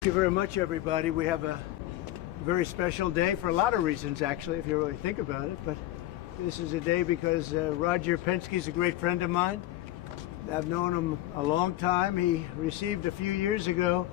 Thank you very much, everybody. We have a very special day for a lot of reasons, actually, if you really think about it. But this is a day because Roger Penske's a great friend of mine. I've known him a long time. He received a few years ago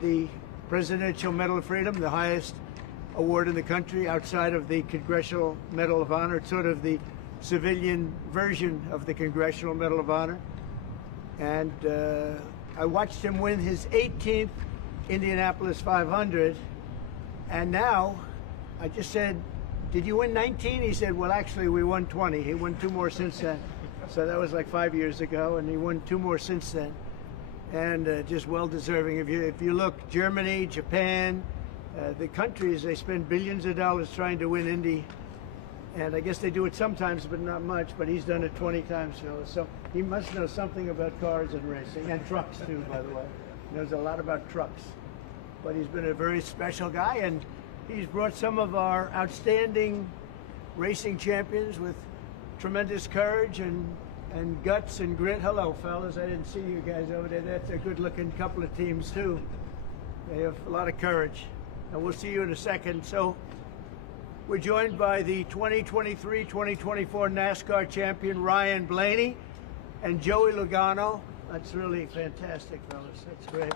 the Presidential Medal of Freedom, the highest award in the country outside of the Congressional Medal of Honor. It's sort of the civilian version of the Congressional Medal of Honor. And I watched him win his 18th Indianapolis 500, and now I just said, "Did you win 19?" He said, "Well, actually, we won 20. He won 2 more since then." So that was like 5 years ago, and he won 2 more since then, and just well deserving. If you look, Germany, Japan, the countries, they spend billions of dollars trying to win Indy, and I guess they do it sometimes, but not much. But he's done it 20 times, Phyllis. So he must know something about cars and racing, and trucks too, by the way. He knows a lot about trucks. But he's been a very special guy, and he's brought some of our outstanding racing champions with tremendous courage and guts and grit. Hello, fellas. I didn't see you guys over there. That's a good-looking couple of teams, too. They have a lot of courage. And we'll see you in a second. So we're joined by the 2023-2024 NASCAR champion, Ryan Blaney, and Joey Logano. That's really fantastic, fellas. That's great.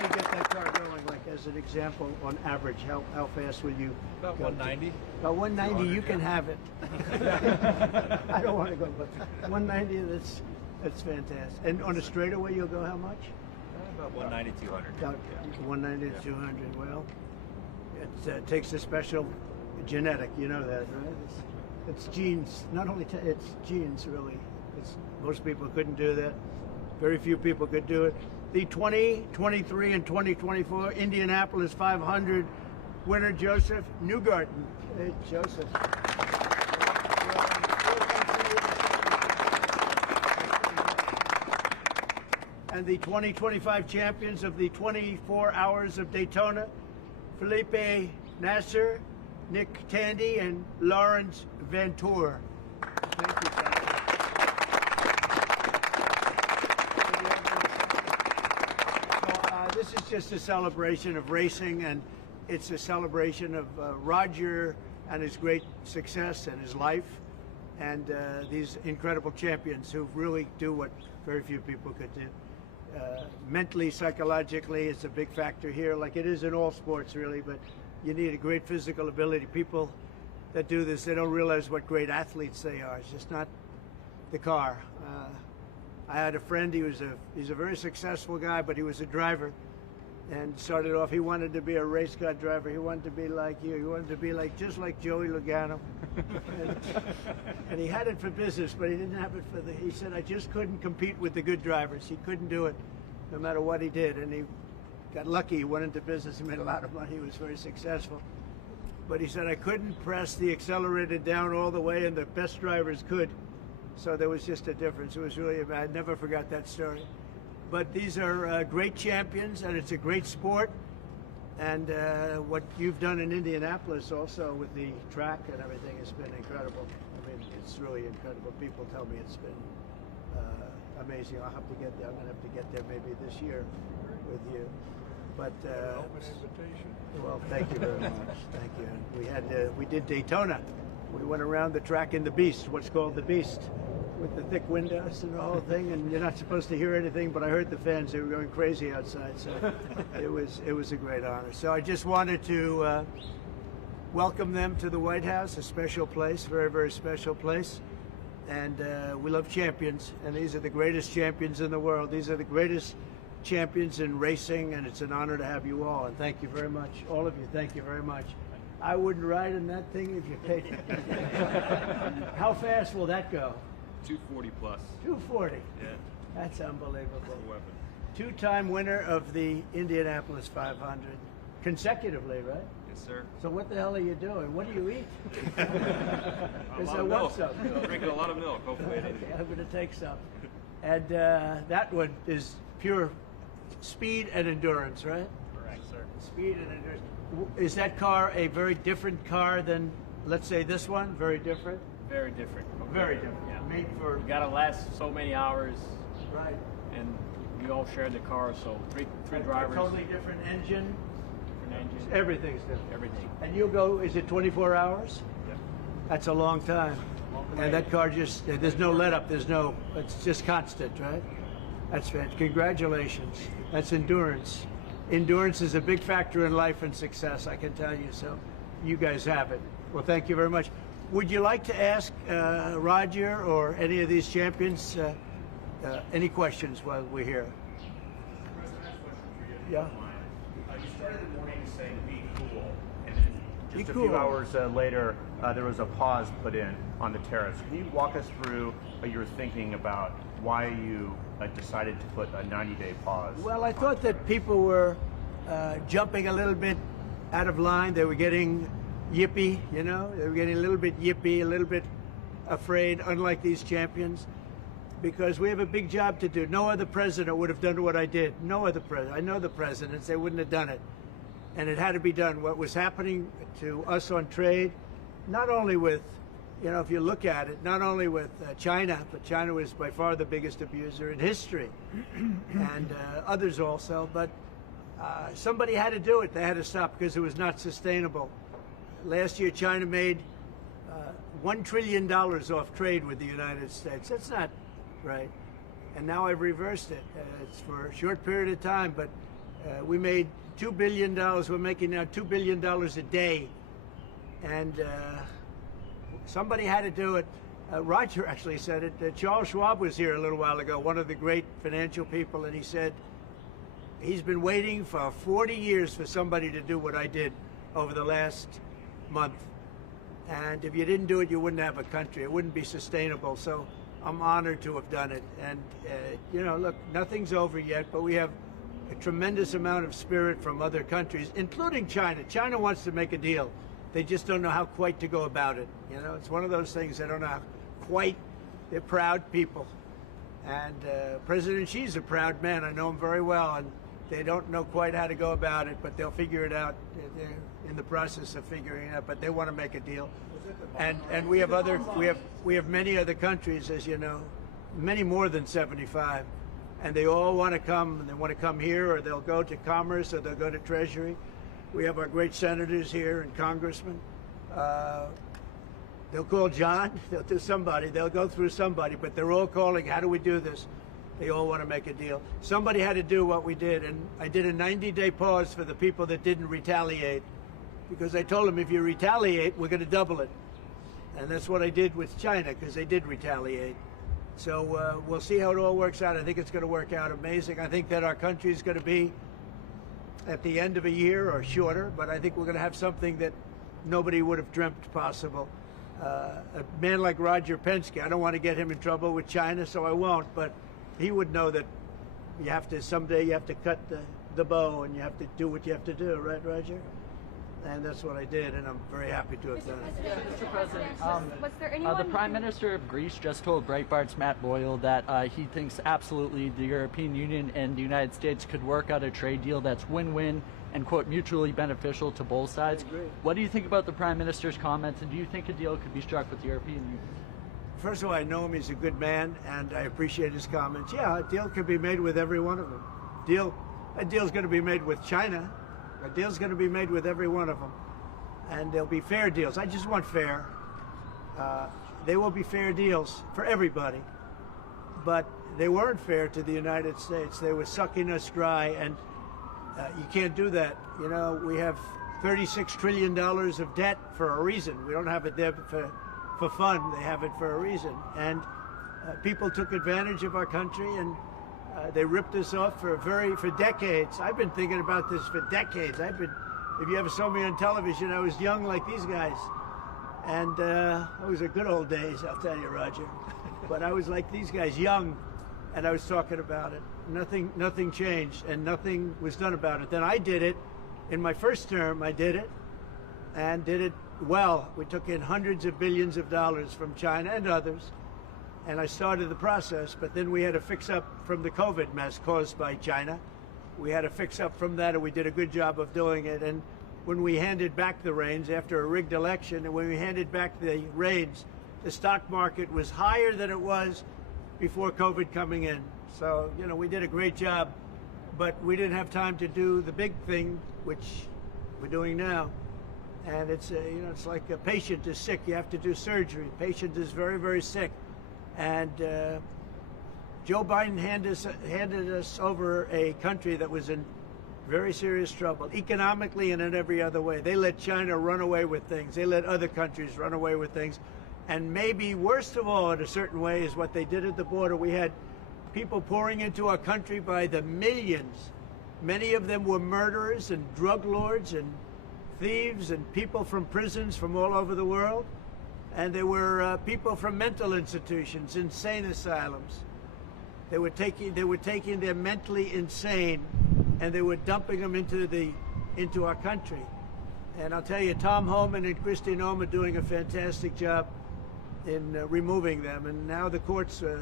You get that car going, like as an example, on average, how fast will you About 190. About 190, you can have it. I don't want to go, but 190, that's fantastic. And on a straightaway, you'll go how much? About 190, 200. About 190 to 200. Well, it takes a special genetic, you know that, right? It's genes. Not only it's genes, really. Most people couldn't do that. Very few people could do it. The 2023 and 2024 Indianapolis 500 winner, Joseph Newgarden. Hey, Joseph. And the 2025 champions of the 24 Hours of Daytona, Felipe Nasser, Nick Tandy, and Lawrence Ventura. Thank you, guys. This is just a celebration of racing, and it's a celebration of Roger and his great success and his life, and these incredible champions who really do what very few people could do. Mentally, psychologically, it's a big factor here, like it is in all sports, really, but you need a great physical ability. People that do this, they don't realize what great athletes they are. It's just not the car. I had a friend, he's a very successful guy, but he was a driver. And started off, he wanted to be a race car driver. He wanted to be like you. He wanted to be just like Joey Logano. and he had it for business, but he didn't have it for he said, I just couldn't compete with the good drivers. He couldn't do it no matter what he did. And he got lucky. He went into business. He made a lot of money. He was very successful. But he said, I couldn't press the accelerator down all the way, and the best drivers could. So there was just a difference. It was really, I never forgot that story. But these are great champions, and it's a great sport. And what you've done in Indianapolis also with the track and everything has been incredible. I mean, it's really incredible. People tell me it's been amazing. I'll have to get there. I'm going to have to get there maybe this year with you. But open invitation. Well, thank you very much. Thank you. And we did Daytona. We went around the track in the Beast, what's called the Beast, with the thick windows and the whole thing, and you're not supposed to hear anything, but I heard the fans, they were going crazy outside, so it was a great honor. So I just wanted to welcome them to the White House, a special place, very, very special place, and we love champions, and these are the greatest champions in the world. These are the greatest champions in racing, and it's an honor to have you all, and thank you very much. All of you, thank you very much. I wouldn't ride in that thing if you paid me. How fast will that go? 240 plus. 240. Yeah. That's unbelievable. It's a weapon. Two-time winner of the Indianapolis 500 consecutively, right? Yes, sir. So what the hell are you doing? What do you eat? A lot of milk. Drinking a lot of milk. Hopefully. Okay, I'm going to take some. And that one is pure speed and endurance, right? Correct, sir. Speed and endurance. Is that car a very different car than, let's say, this one? Very different? Very different. Very different. Yeah. Made for. You gotta last so many hours, Right. and we all shared the car, so three A drivers. totally different engine. Different engine. Everything's different. Everything. And you'll go, is it 24 hours? Yeah. That's a long time. And that car just, there's no let up, it's just constant, right? That's fantastic. Congratulations. That's endurance. Endurance is a big factor in life and success, I can tell you. So you guys have it. Well, thank you very much. Would you like to ask Roger or any of these champions any questions while we're here? Yeah. You started the morning saying be cool, and then Be just a cool. few hours later, there was a pause put in on the tariffs. Can you walk us through your thinking about why you decided to put a 90-day pause? Well, I thought that people were jumping a little bit out of line. They were getting yippy, you know? They were getting a little bit yippy, a little bit afraid, unlike these champions, because we have a big job to do. No other president would have done what I did. No other president. I know the presidents, they wouldn't have done it. And it had to be done. What was happening to us on trade, not only with, you know, if you look at it, not only with China, but China was by far the biggest abuser in history, and others also, but somebody had to do it. They had to stop because it was not sustainable. Last year, China made $1 trillion off trade with the United States. That's not right. And now I've reversed it. It's for a short period of time, but we made $2 billion. We're making now $2 billion a day. And somebody had to do it. Roger actually said it. Charles Schwab was here a little while ago, one of the great financial people, and he said he's been waiting for 40 years for somebody to do what I did over the last month. And if you didn't do it, you wouldn't have a country. It wouldn't be sustainable. So I'm honored to have done it. And, you know, look, nothing's over yet, but we have a tremendous amount of spirit from other countries, including China. China wants to make a deal. They just don't know how quite to go about it. You know, it's one of those things they don't know how quite. They're proud people. And President Xi's a proud man. I know him very well. And they don't know quite how to go about it, but they'll figure it out. They're in the process of figuring it out, but they want to make a deal. And we have many other countries, as you know, many more than 75, and they all want to come. And they want to come here, or they'll go to Commerce, or they'll go to Treasury. We have our great senators here and congressmen. They'll call John. They'll do somebody. They'll go through somebody, but they're all calling. How do we do this? They all want to make a deal. Somebody had to do what we did, and I did a 90-day pause for the people that didn't retaliate, because I told them if you retaliate, we're going to double it. And that's what I did with China, because they did retaliate. So we'll see how it all works out. I think it's going to work out amazing. I think that our country is going to be at the end of a year or shorter, but I think we're going to have something that nobody would have dreamt possible. A man like Roger Penske, I don't want to get him in trouble with China, so I won't, but he would know that you have to, someday you have to cut the bow and you have to do what you have to do, right, Roger? And that's what I did, and I'm very happy to have done it. Mr. President, Was there anyone the Prime Minister of Greece just told Breitbart's Matt Boyle that he thinks absolutely the European Union and the United States could work out a trade deal that's win-win and, quote, mutually beneficial to both sides. I agree. What do you think about the Prime Minister's comments, and do you think a deal could be struck with the European Union? First of all, I know him, he's a good man, and I appreciate his comments. Yeah, a deal could be made with every one of them. A deal's going to be made with China. A deal's going to be made with every one of them. And there'll be fair deals. I just want fair. They will be fair deals for everybody. But they weren't fair to the United States. They were sucking us dry, and you can't do that. You know, we have $36 trillion of debt for a reason. We don't have it there for fun. They have it for a reason. And people took advantage of our country, and they ripped us off for decades. I've been thinking about this for decades. If you ever saw me on television, I was young like these guys. And it was a good old days, I'll tell you, Roger. But I was like these guys, young, and I was talking about it. Nothing changed, and nothing was done about it. Then I did it. In my first term, I did it, and did it well. We took in hundreds of billions of dollars from China and others, and I started the process, but then we had to fix up from the COVID mess caused by China. We had to fix up from that, and we did a good job of doing it. And when we handed back the reins after a rigged election, and when we handed back the reins, the stock market was higher than it was before COVID coming in. So, you know, we did a great job, but we didn't have time to do the big thing, which we're doing now. And it's, you know, it's like a patient is sick, you have to do surgery. Patient is very, very sick. And Joe Biden handed us over a country that was in very serious trouble, economically and in every other way. They let China run away with things. They let other countries run away with things. And maybe worst of all, in a certain way, is what they did at the border. We had people pouring into our country by the millions. Many of them were murderers and drug lords and thieves and people from prisons from all over the world. And there were people from mental institutions, insane asylums. They were taking their mentally insane and they were dumping them into our country. And I'll tell you, Tom Homan and Kristi Noem are doing a fantastic job in removing them. And now the courts, the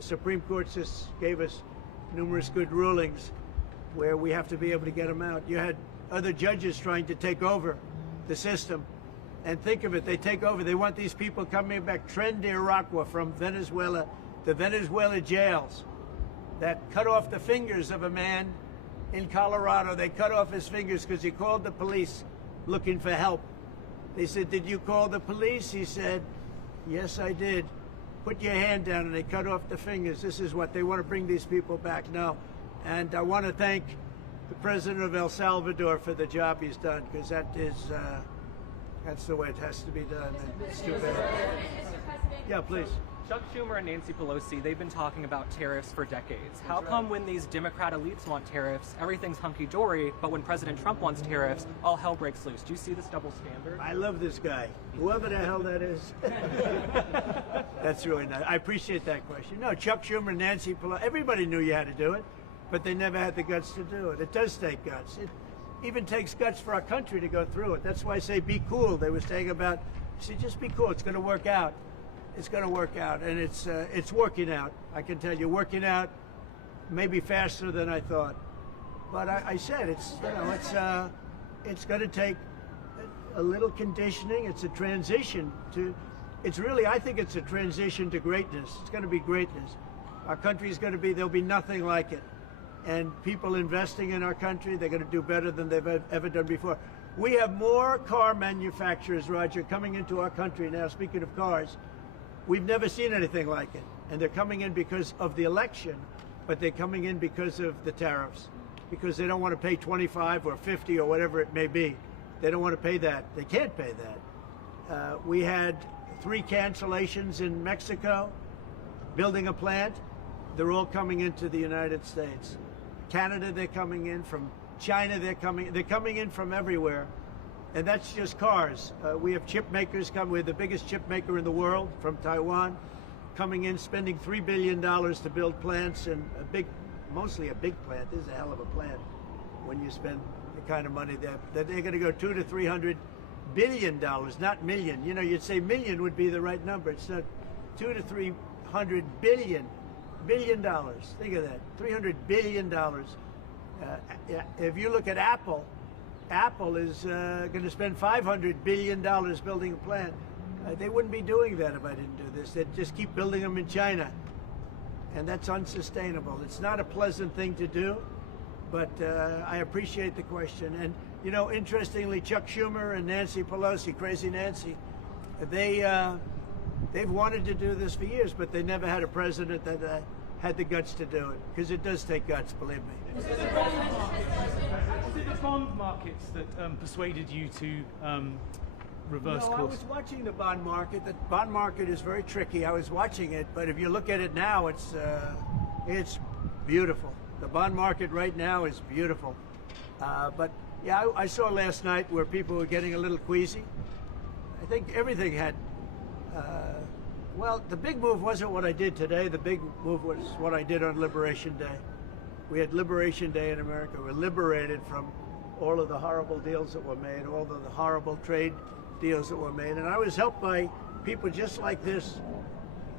Supreme Court just gave us numerous good rulings where we have to be able to get them out. You had other judges trying to take over the system. And think of it, they take over. They want these people coming back. Tren de Aragua from Venezuela, the Venezuela jails that cut off the fingers of a man in Colorado. They cut off his fingers because he called the police looking for help. They said, "Did you call the police?" He said, "Yes, I did." "Put your hand down," and they cut off the fingers. This is what they want to bring these people back now. And I want to thank the president of El Salvador for the job he's done, because that's the way it has to be done. And it's too bad. Yeah, please. Chuck Schumer and Nancy Pelosi, they've been talking about tariffs for decades. How come when these Democrat elites want tariffs, everything's hunky-dory, but when President Trump wants tariffs, all hell breaks loose? Do you see this double standard? I love this guy, whoever the hell that is. That's really nice. I appreciate that question. No, Chuck Schumer and Nancy Pelosi, everybody knew you had to do it, but they never had the guts to do it. It does take guts. It even takes guts for our country to go through it. That's why I say be cool. They were saying about, see, just be cool. It's going to work out. It's going to work out, and it's working out. I can tell you, working out maybe faster than I thought. But I said it's going to take a little conditioning. It's a transition to. It's really, I think it's a transition to greatness. It's going to be greatness. Our country is going to be. There'll be nothing like it, and people investing in our country, they're going to do better than they've ever done before. We have more car manufacturers, Roger, coming into our country now. Speaking of cars. We've never seen anything like it. And they're coming in because of the election, but they're coming in because of the tariffs, because they don't want to pay 25 or 50 or whatever it may be. They don't want to pay that. They can't pay that. We had 3 cancellations in Mexico, building a plant. They're all coming into the United States. Canada, they're coming in. From China, they're coming in from everywhere. And that's just cars. We have chip makers come. We're the biggest chip maker in the world from Taiwan, coming in, spending $3 billion to build plants, and mostly a big plant. This is a hell of a plant when you spend the kind of money there. That they're going to go $200 to $300 billion, not million. You know, you'd say million would be the right number. It's not. $200 to $300 billion. Think of that. $300 billion. If you look at Apple is going to spend $500 billion building a plant. They wouldn't be doing that if I didn't do this. They'd just keep building them in China. And that's unsustainable. It's not a pleasant thing to do, but I appreciate the question. And, you know, interestingly, Chuck Schumer and Nancy Pelosi, Crazy Nancy, they've wanted to do this for years, but they never had a president that had the guts to do it, because it does take guts, believe me. Was it the bond markets that persuaded you to reverse course? I was watching the bond market. The bond market is very tricky. I was watching it, but if you look at it now, it's beautiful. The bond market right now is beautiful. But yeah, I saw last night where people were getting a little queasy. I think everything had. Well, the big move wasn't what I did today. The big move was what I did on Liberation Day. We had Liberation Day in America. We're liberated from all of the horrible deals that were made, all of the horrible trade deals that were made. And I was helped by people just like this,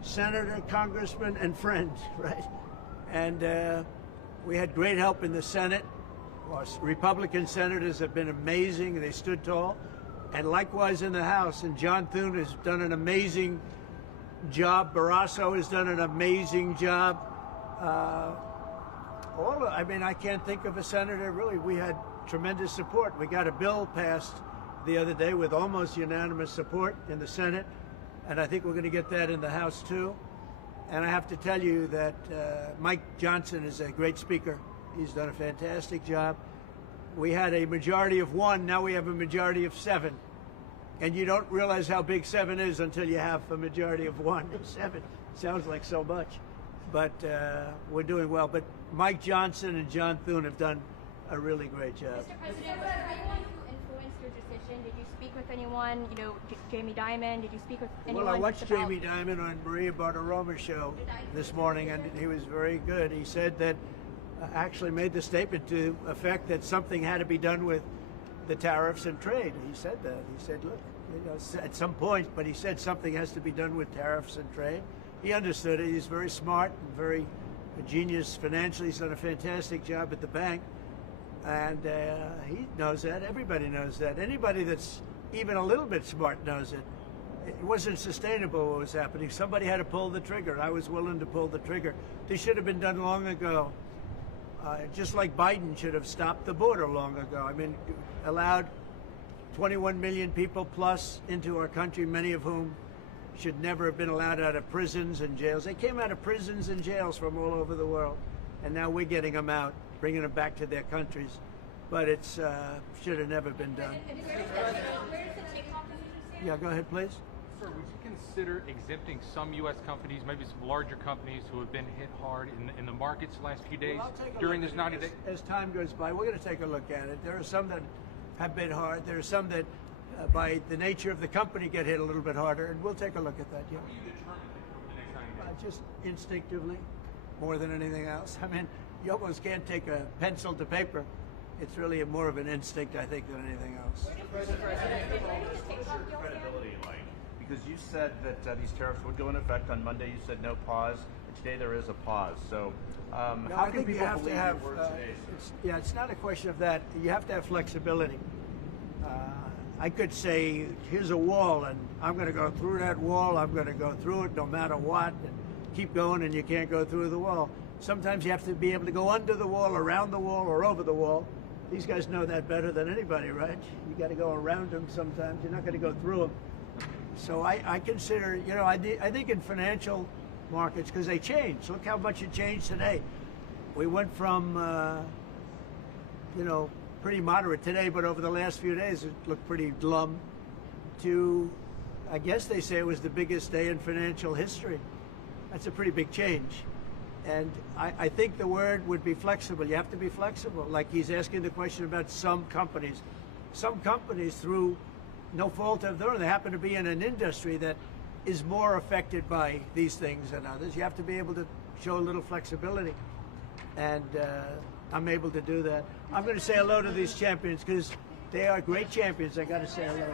senator, congressman, and friends, right? And we had great help in the Senate. Our Republican senators have been amazing. They stood tall. And likewise in the House. And John Thune has done an amazing job. Barrasso has done an amazing job. I mean, I can't think of a senator, really. We had tremendous support. We got a bill passed the other day with almost unanimous support in the Senate, and I think we're going to get that in the House too. And I have to tell you that Mike Johnson is a great speaker. He's done a fantastic job. We had a majority of 1, now we have a majority of 7. And you don't realize how big 7 is until you have a majority of 1. 7 sounds like so much. But we're doing well. But Mike Johnson and John Thune have done a really great job. Mr. President, was there anyone who influenced your decision? Did you speak with anyone, Jamie Dimon? Did you speak with anyone? Well, I watched Jamie Dimon on Maria Bartiromo's show this morning, and he was very good. He said that actually made the statement to effect that something had to be done with the tariffs and trade. He said that. He said, look, at some point, but he said something has to be done with tariffs and trade. He understood it. He's very smart and very a genius financially. He's done a fantastic job at the bank. And he knows that. Everybody knows that. Anybody that's even a little bit smart knows it. It wasn't sustainable what was happening. Somebody had to pull the trigger. I was willing to pull the trigger. This should have been done long ago. Just like Biden should have stopped the border long ago. I mean, allowed 21 million people plus into our country, many of whom should never have been allowed out of prisons and jails. They came out of prisons and jails from all over the world, and now we're getting them out, bringing them back to their countries. But it's should have never been done. Where does the takeoff decision stand? Yeah, go ahead, please. Sir, would you consider exempting some U.S. companies, maybe some larger companies who have been hit hard in the markets the last few days Well, I'll take a during look this at 90 days? As time goes by, we're going to take a look at it. There are some that have been hard. There are some that, by the nature of the company, get hit a little bit harder, and we'll take a look at that. Yeah. How do you determine that over the next 90 days? Just instinctively, more than anything else. I mean, you almost can't take a pencil to paper. It's really more of an instinct, I think, than anything else. Credibility like? Because you said that these tariffs would go in effect on Monday. You said no pause. And today there is a pause. So No, how I can think you people have to believe have. your words today? It's not a question of that. You have to have flexibility. I could say, here's a wall, and I'm going to go through that wall. I'm going to go through it no matter what. And keep going, and you can't go through the wall. Sometimes you have to be able to go under the wall, around the wall, or over the wall. These guys know that better than anybody, right? You got to go around them sometimes. You're not going to go through them. So I consider, I think in financial markets, because they change. Look how much it changed today. We went from, pretty moderate today, but over the last few days it looked pretty glum, to, I guess they say it was the biggest day in financial history. That's a pretty big change. And I think the word would be flexible. You have to be flexible. Like he's asking the question about some companies. Some companies, through no fault of their own, they happen to be in an industry that is more affected by these things than others. You have to be able to show a little flexibility. And I'm able to do that. I'm going to say hello to these champions because they are great champions. I got to say hello.